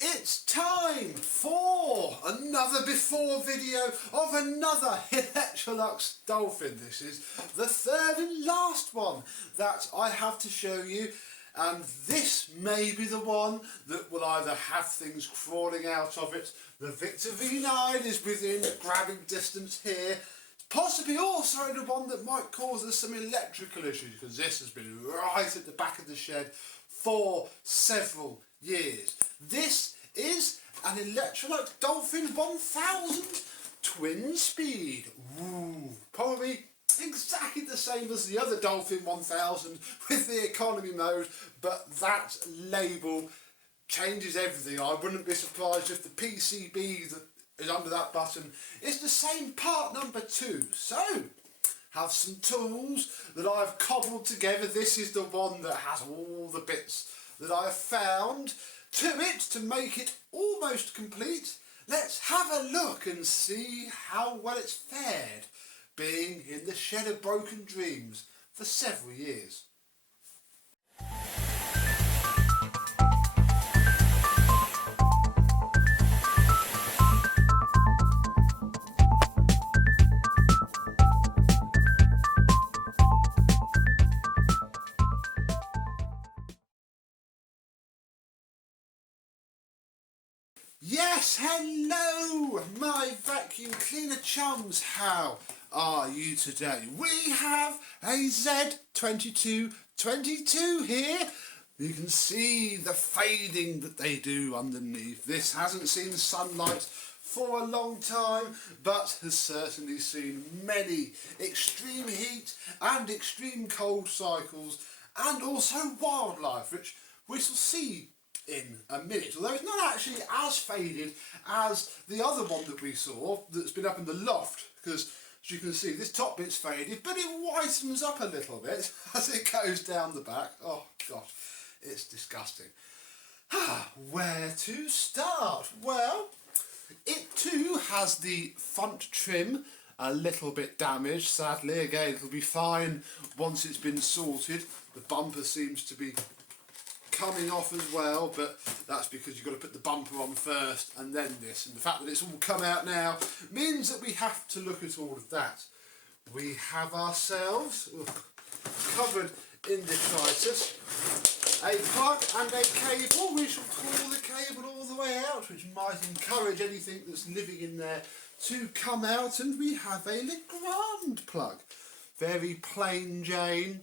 It's time for another before video of another Electrolux Dolphin. This is the third and last one that I have to show you, and this may be the one that will either have things crawling out of it. The Victor V9 is within grabbing distance here. Possibly also the one that might cause us some electrical issues, because this has been right at the back of the shed for several years. This is an Electrolux Dolphin 1000 twin speed. Ooh, probably exactly the same as the other Dolphin 1000 with the economy mode, but that label changes everything. I wouldn't be surprised if the PCB that is under that button is the same part number 2. So, have some tools that I've cobbled together. This is the one that has all the bits that I've found to it to make it almost complete. Let's have a look and see how well it's fared, being in the shed of broken dreams for several years. Yes, hello my vacuum cleaner chums, how are you today? We have a Z2222 here. You can see the fading that they do underneath. This hasn't seen sunlight for a long time, but has certainly seen many extreme heat and extreme cold cycles, and also wildlife, which we shall see in a minute, although it's not actually as faded as the other one that we saw that's been up in the loft, because as you can see this top bit's faded, but it whitens up a little bit as it goes down the back. Oh gosh, it's disgusting. Where to start? Well, it too has the front trim a little bit damaged, sadly. Again, it'll be fine once it's been sorted. The bumper seems to be coming off as well, but that's because you've got to put the bumper on first and then this, and the fact that it's all come out now means that we have to look at all of that. We have ourselves covered in detritus a plug and a cable. We shall pull the cable all the way out, which might encourage anything that's living in there to come out, and we have a Legrand plug, very plain Jane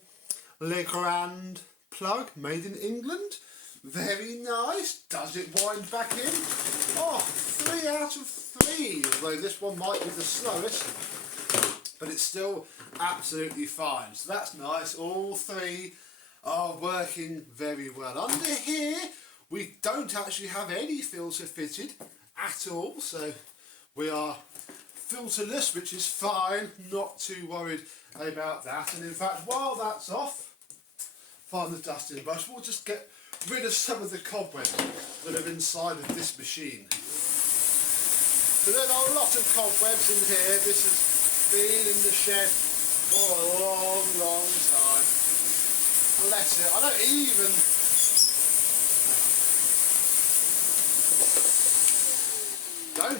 Legrand plug, made in England. Very nice. Does it wind back in? Oh, 3 out of 3, although this one might be the slowest, but it's still absolutely fine. So that's nice. All 3 are working very well. Under here we don't actually have any filter fitted at all, so we are filterless, which is fine. Not too worried about that. And in fact, while that's off, find the dusting brush, we'll just get rid of some of the cobwebs that are inside of this machine. So there are a lot of cobwebs in here. This has been in the shed for a long time. Bless it. I don't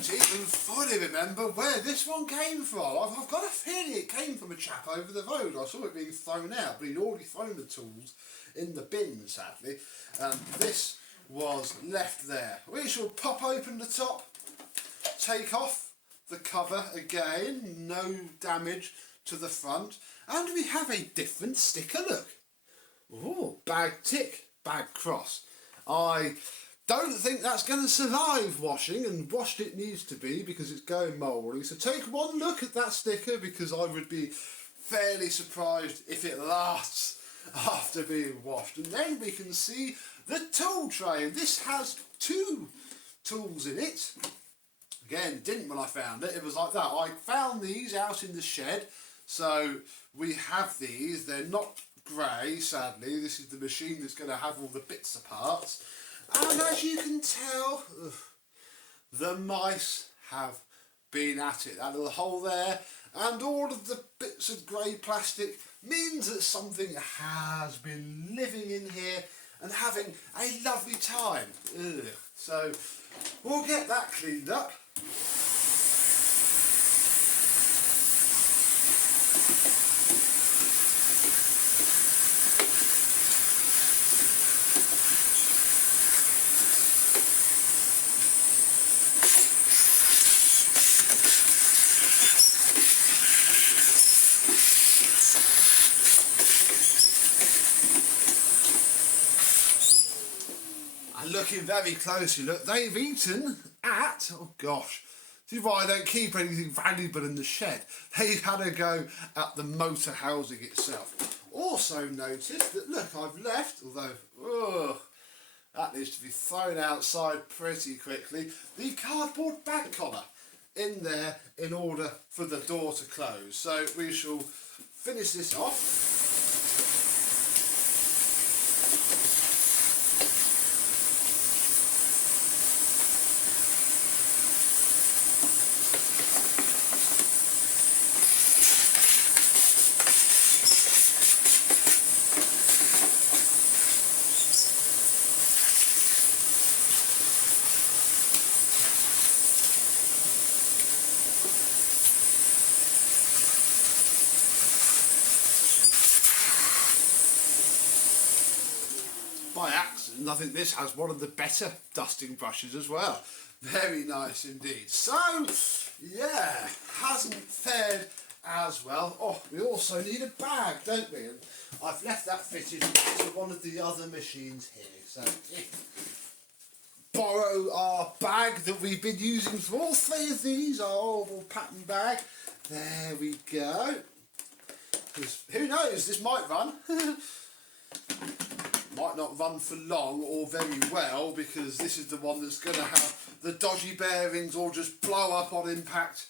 even fully remember where this one came from. I've got a feeling it came from a chap over the road. I saw it being thrown out, but he'd already thrown the tools in the bin, sadly. This was left there. We shall pop open the top, take off the cover again, no damage to the front, and we have a different sticker look. Ooh, bag tick, bag cross. I don't think that's going to survive washing, and washed it needs to be because it's going mouldy. So take one look at that sticker, because I would be fairly surprised if it lasts after being washed. And then we can see the tool tray, and this has 2 tools in it. Again, didn't when I found it. It was like that. I found these out in the shed, so we have these. They're not grey, sadly. This is the machine that's going to have all the bits and parts. And as you can tell, the mice have been at it. That little hole there and all of the bits of grey plastic means that something has been living in here and having a lovely time. Ugh. So we'll get that cleaned up. Looking very closely, look, they've eaten at, oh gosh, this is why I don't keep anything valuable in the shed. They've had a go at the motor housing itself. Also noticed that, look, I've left, although, that needs to be thrown outside pretty quickly, the cardboard bag collar in there in order for the door to close. So we shall finish this off. By accident, I think this has one of the better dusting brushes as well. Very nice indeed. So, yeah, hasn't fared as well. Oh, we also need a bag, don't we? And I've left that fitted to one of the other machines here. So, borrow our bag that we've been using for all three of these, our oval pattern bag. There we go. Because who knows, this might run. Might not run for long or very well, because this is the one that's going to have the dodgy bearings or just blow up on impact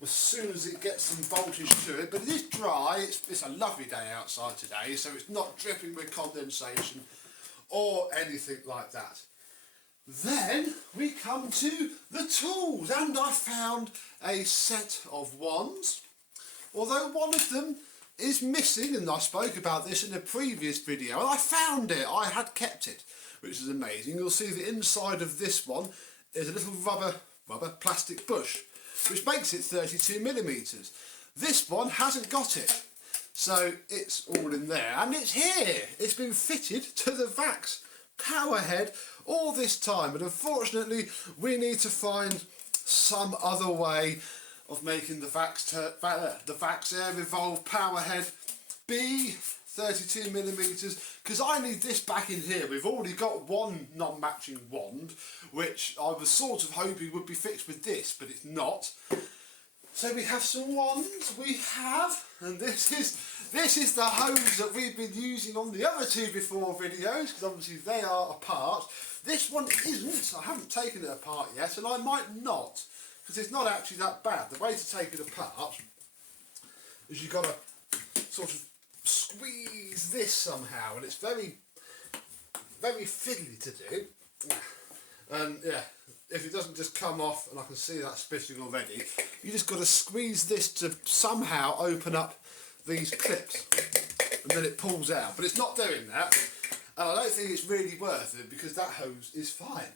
as soon as it gets some voltage to it. But it is dry, it's a lovely day outside today, so it's not dripping with condensation or anything like that. Then we come to the tools, and I found a set of wands, although one of them is missing, and I spoke about this in a previous video, and I found it. I had kept it, which is amazing. You'll see the inside of this one is a little rubber plastic bush, which makes it 32mm. This one hasn't got it, so it's all in there, and it's here. It's been fitted to the VAX power head all this time, but unfortunately we need to find some other way of making the VAX Air Revolve power head be 32mm, because I need this back in here. We've already got one non-matching wand, which I was sort of hoping would be fixed with this, but it's not. So we have some wands, and this is the hose that we've been using on the other two before videos, because obviously they are apart. This one isn't, I haven't taken it apart yet, and I might not, because it's not actually that bad. The way to take it apart is you've got to sort of squeeze this somehow, and it's very, very fiddly to do. And yeah, if it doesn't just come off, and I can see that spitting already, you just got to squeeze this to somehow open up these clips, and then it pulls out. But it's not doing that, and I don't think it's really worth it, because that hose is fine.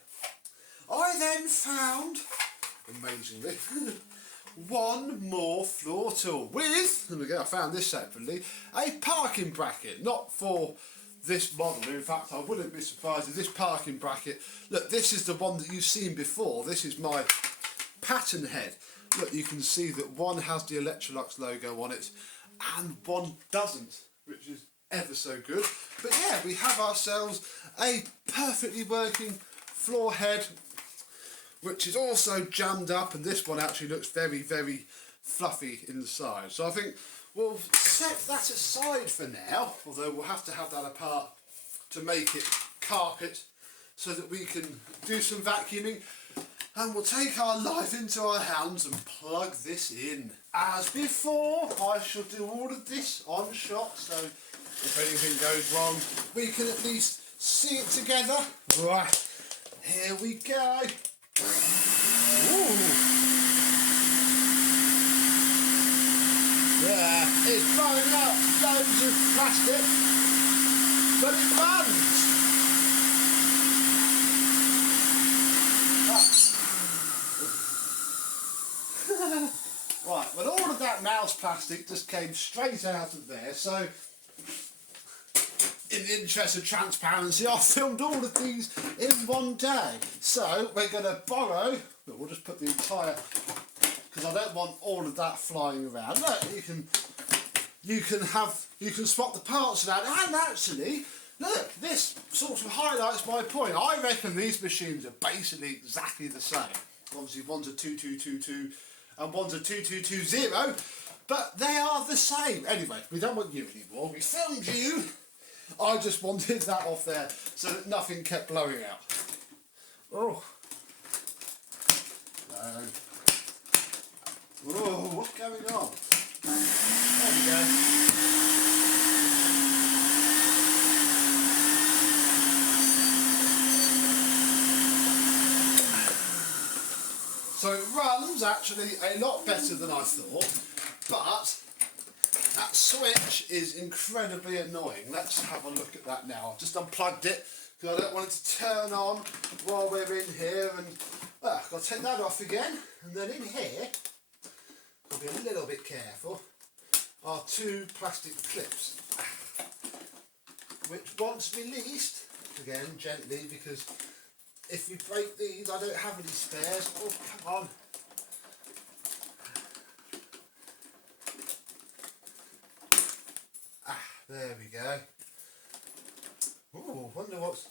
I then found, amazingly, one more floor tool with, and again I found this separately, a parking bracket, not for this model. In fact, I wouldn't be surprised if this parking bracket, look, this is the one that you've seen before. This is my pattern head. Look, you can see that one has the Electrolux logo on it and one doesn't, which is ever so good. But yeah, we have ourselves a perfectly working floor head, which is also jammed up, and this one actually looks very, very fluffy inside. So I think we'll set that aside for now, although we'll have to have that apart to make it carpet so that we can do some vacuuming, and we'll take our life into our hands and plug this in. As before, I shall do all of this on shot, so if anything goes wrong, we can at least see it together. Right, here we go. Ooh. Yeah, it's throwing out loads of plastic, but it runs. that mouse plastic just came straight out of there. So in the interest of transparency, I filmed all of these in one day. So we're going to borrow, but we'll just put the entire, because I don't want all of that flying around. Look, you can swap the parts around, and actually, look, this sort of highlights my point. I reckon these machines are basically exactly the same. Obviously one's a 2222 and one's a 2220, but they are the same. Anyway, we don't want you anymore. We filmed you. I just wanted that off there so that nothing kept blowing out. Oh. Oh, what's going on? There we go. So it runs actually a lot better than I thought, but that switch is incredibly annoying. Let's have a look at that now. I've just unplugged it because I don't want it to turn on while we're in here, and I've got to take that off again. And then in here, I'll be a little bit careful, are two plastic clips, which once released, again gently, because if you break these, I don't have any spares. Oh, come on. There we go. Ooh, wonder what's...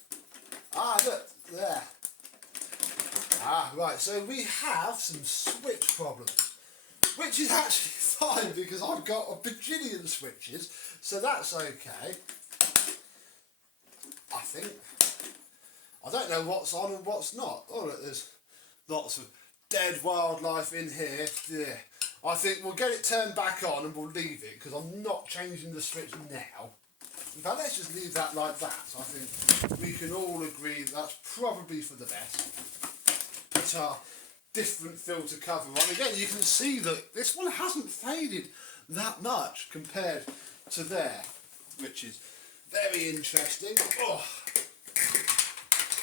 look, there. Right, so we have some switch problems, which is actually fine because I've got a bajillion switches, so that's okay. I think. I don't know what's on and what's not. Oh look, there's lots of dead wildlife in here. Yeah. I think we'll get it turned back on and we'll leave it because I'm not changing the switch now. In fact, let's just leave that like that. I think we can all agree that's probably for the best. Put our different filter cover on. Again, you can see that this one hasn't faded that much compared to there, which is very interesting. Oh.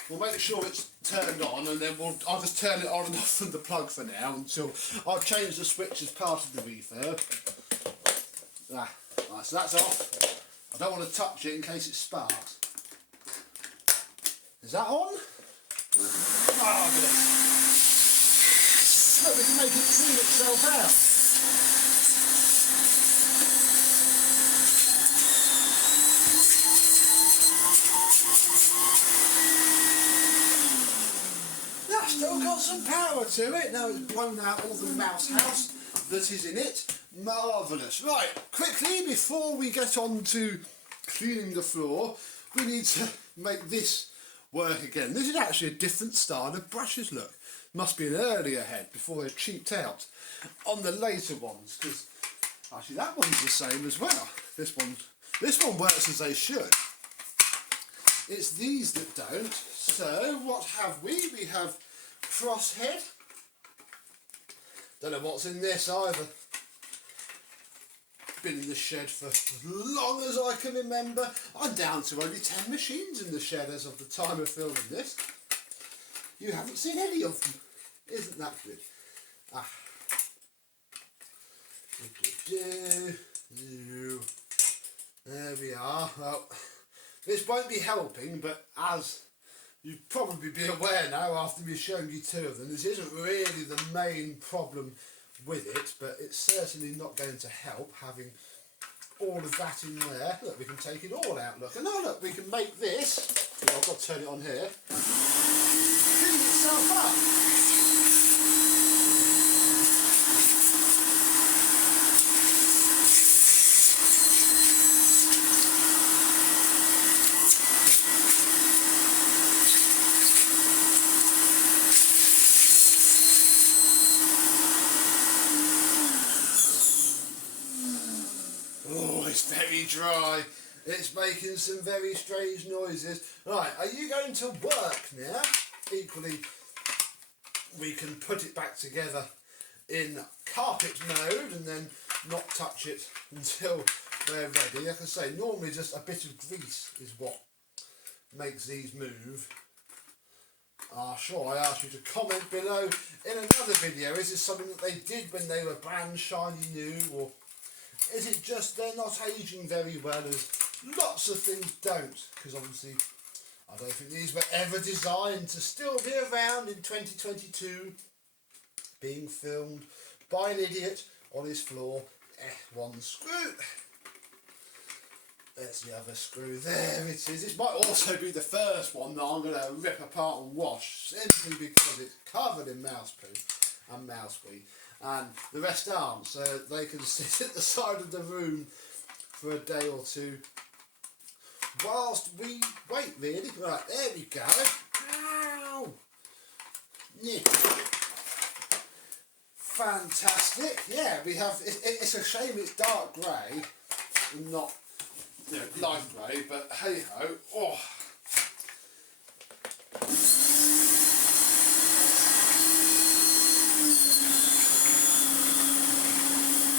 We'll make sure it's turned on, and then I'll just turn it on and off from the plug for now until I'll change the switch as part of the refurb. Right, so that's off. I don't want to touch it in case it sparks. Is that on? Marvellous. Look, we can make it clean itself out. Still got some power to it. Now it's blown out all the mouse house that is in it. Marvellous. Right, quickly, before we get on to cleaning the floor, we need to make this work again. This is actually a different style of brushes, look. Must be an earlier head before they're cheaped out on the later ones, because actually that one's the same as well. This one works as they should. It's these that don't. So what have we? We have crosshead. Don't know what's in this either. Been in the shed for as long as I can remember. I'm down to only 10 machines in the shed as of the time of filming this. You haven't seen any of them. Isn't that good? There we are. Well, this won't be helping, but as you'd probably be aware now after me showing you two of them, this isn't really the main problem with it, but it's certainly not going to help having all of that in there. Look, we can take it all out, look. And oh look, we can make this, I've got to turn it on here, clean itself up. It's very dry. It's making some very strange noises. Right, are you going to work now? Equally, we can put it back together in carpet mode and then not touch it until we're ready. Like I say, normally just a bit of grease is what makes these move. Sure, I asked you to comment below in another video. Is this something that they did when they were brand shiny new, or is it just they're not aging very well, as lots of things don't? Because obviously I don't think these were ever designed to still be around in 2022, being filmed by an idiot on his floor. One screw. There's the other screw. There it is. This might also be the first one that I'm going to rip apart and wash, simply because it's covered in mouse poo and mouse wee, and the rest aren't, so they can sit at the side of the room for a day or two whilst we wait, really. Right, there we go. Ow! Yeah. Fantastic. Yeah, we have, it's a shame it's dark grey and not, you know, light grey, but hey ho. Oh.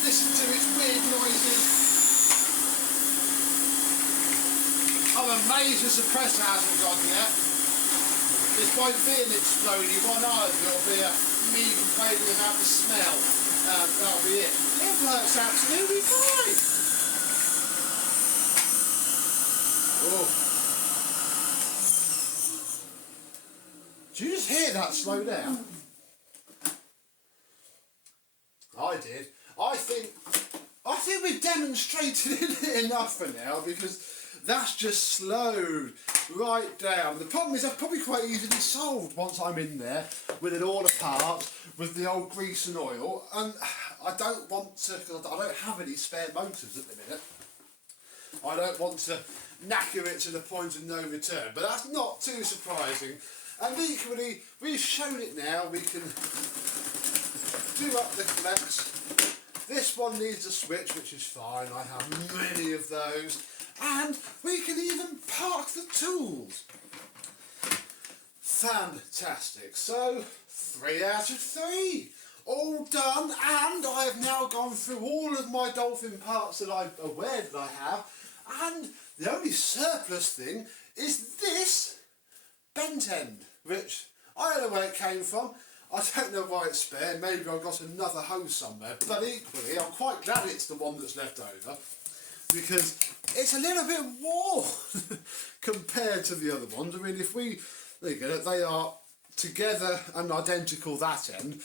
Listen to its weird noises. I'm amazed the suppressor hasn't gone yet. This won't be an exploding one either, it'll be me complaining about the smell. That'll be it. It works absolutely fine. Oh. Did you just hear that slow down? I did. I think we've demonstrated it enough for now, because that's just slowed right down. The problem is that's probably quite easily solved once I'm in there with it all apart with the old grease and oil, and I don't want to, because I don't have any spare motors at the minute. I don't want to knacker it to the point of no return, but that's not too surprising. And equally, we've shown it now, we can do up the flex. This one needs a switch, which is fine, I have many of those. And we can even park the tools. Fantastic. So, 3 out of 3. All done, and I have now gone through all of my Dolphin parts that I'm aware that I have, and the only surplus thing is this bent end, which I don't know where it came from. I don't know why it's spare, maybe I've got another hose somewhere, but equally I'm quite glad it's the one that's left over, because it's a little bit worn compared to the other ones. I mean, if we, there you go, they are together and identical that end.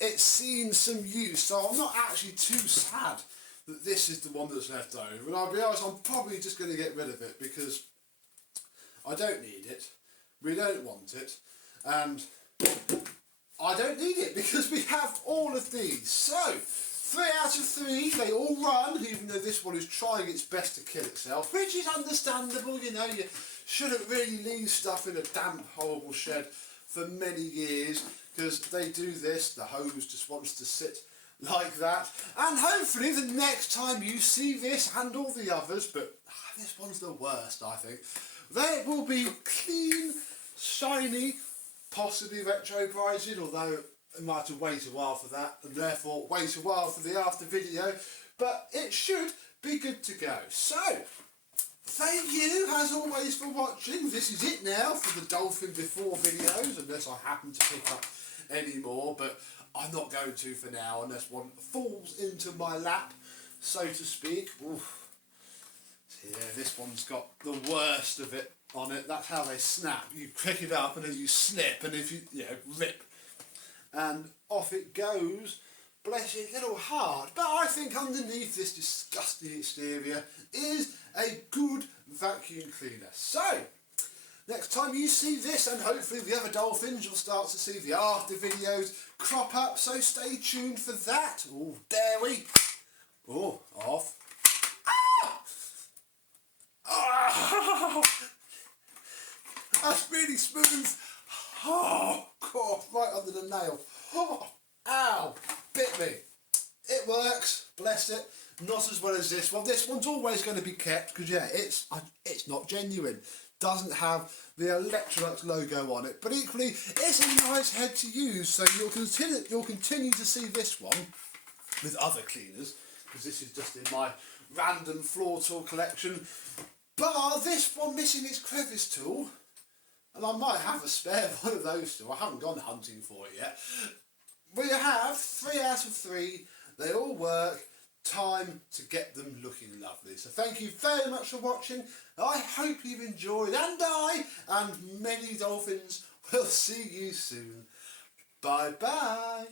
It's seen some use, so I'm not actually too sad that this is the one that's left over. And I'll be honest, I'm probably just going to get rid of it, because I don't need it, we don't want it, and I don't need it because we have all of these. So, 3 out of 3, they all run, even though this one is trying its best to kill itself, which is understandable, you know, you shouldn't really leave stuff in a damp, horrible shed for many years, because they do this, the hose just wants to sit like that, and hopefully the next time you see this and all the others, but this one's the worst I think, they will be clean, shiny, possibly retro priced, although I might have to wait a while for that, and therefore wait a while for the after video, but it should be good to go. So, thank you as always for watching. This is it now for the Dolphin before videos, unless I happen to pick up any more, but I'm not going to for now unless one falls into my lap, so to speak. Oof. Yeah, this one's got the worst of it on it. That's how they snap. You pick it up and then you slip, and if you, rip, and off it goes. Bless your little heart. But I think underneath this disgusting exterior is a good vacuum cleaner. So, next time you see this, and hopefully the other Dolphins, you'll start to see the after videos crop up, so stay tuned for that. Oh, dare we? Oh, off. Ah! That's really smooth. Oh, God, right under the nail. Oh, ow, bit me. It works, bless it. Not as well as this one. This one's always going to be kept, because yeah, it's not genuine. Doesn't have the Electrolux logo on it, but equally it's a nice head to use, so you'll continue to see this one with other cleaners, because this is just in my random floor tool collection, bar this one missing its crevice tool, and I might have a spare one of those still. I haven't gone hunting for it yet. We have 3 out of 3. They all work. Time to get them looking lovely. So thank you very much for watching. I hope you've enjoyed, and many dolphins will see you soon. Bye bye.